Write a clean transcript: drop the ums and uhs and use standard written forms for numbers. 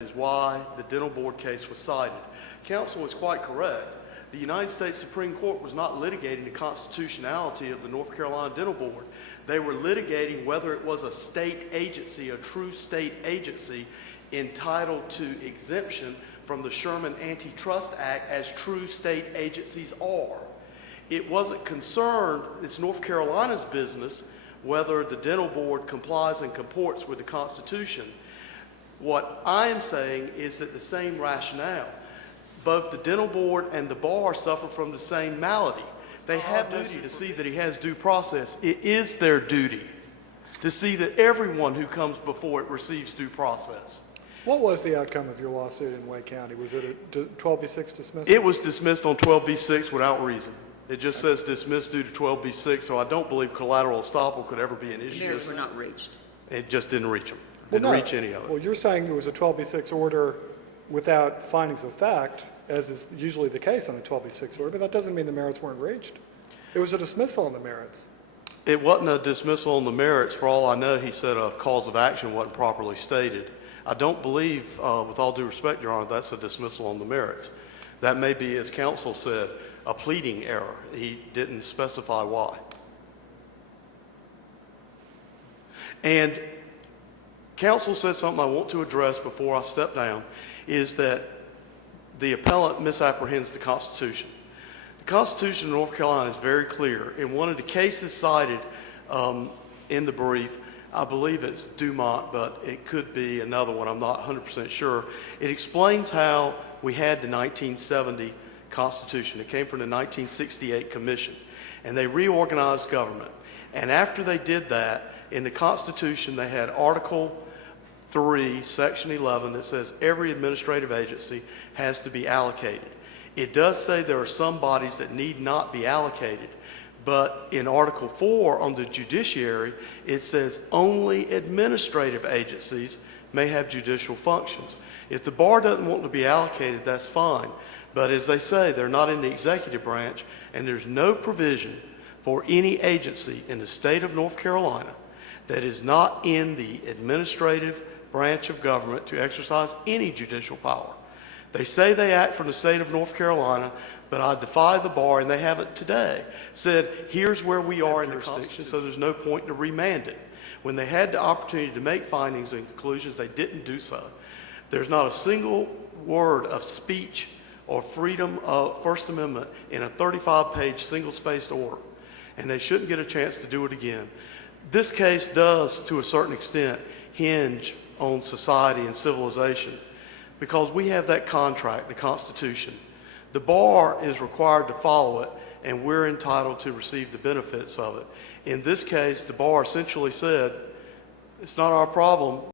is why the dental board case was cited. Counsel was quite correct. The United States Supreme Court was not litigating the constitutionality of the North Carolina Dental Board. They were litigating whether it was a state agency, a true state agency, entitled to exemption from the Sherman Antitrust Act as true state agencies are. It wasn't concerned, it's North Carolina's business, whether the dental board complies and comports with the Constitution. What I am saying is that the same rationale. Both the dental board and the bar suffer from the same malady. They have duty to see that he has due process. It is their duty to see that everyone who comes before it receives due process. What was the outcome of your lawsuit in Wake County? Was it a 12B6 dismissal? It was dismissed on 12B6 without reason. It just says dismissed due to 12B6, so I don't believe collateral estoppel could ever be an issue. Merits were not reached. It just didn't reach them. Well, Didn't no. reach any of it. Well, you're saying it was a 12B6 order without findings of fact, as is usually the case on a 12B6 order, but that doesn't mean the merits weren't reached. It was a dismissal on the merits. It wasn't a dismissal on the merits. For all I know, he said a cause of action wasn't properly stated. I don't believe, with all due respect, Your Honor, that's a dismissal on the merits. That may be, as counsel said, a pleading error. He didn't specify why. And counsel said something I want to address before I step down, is that the appellant misapprehends the Constitution. The Constitution of North Carolina is very clear. In one of the cases cited in the brief, I believe it's Dumont, but it could be another one, I'm not 100% sure. It explains how we had the 1970 Constitution. It came from the 1968 Commission, and they reorganized government. And after they did that, in the Constitution, they had Article 3, Section 11, that says every administrative agency has to be allocated. It does say there are some bodies that need not be allocated, but in Article 4 on the judiciary, it says only administrative agencies may have judicial functions. If the bar doesn't want to be allocated, that's fine. But as they say, they're not in the executive branch, and there's no provision for any agency in the state of North Carolina that is not in the administrative branch of government to exercise any judicial power. They say they act from the state of North Carolina, but I defy the bar, and they haven't today, said here's where we are in the Constitution, so there's no point to remand it. When they had the opportunity to make findings and conclusions, they didn't do so. There's not a single word of speech or freedom of First Amendment in a 35-page single-spaced order, and they shouldn't get a chance to do it again. This case does, to a certain extent, hinge on society and civilization because we have that contract, the Constitution. The bar is required to follow it, and we're entitled to receive the benefits of it. In this case, the bar essentially said, it's not our problem.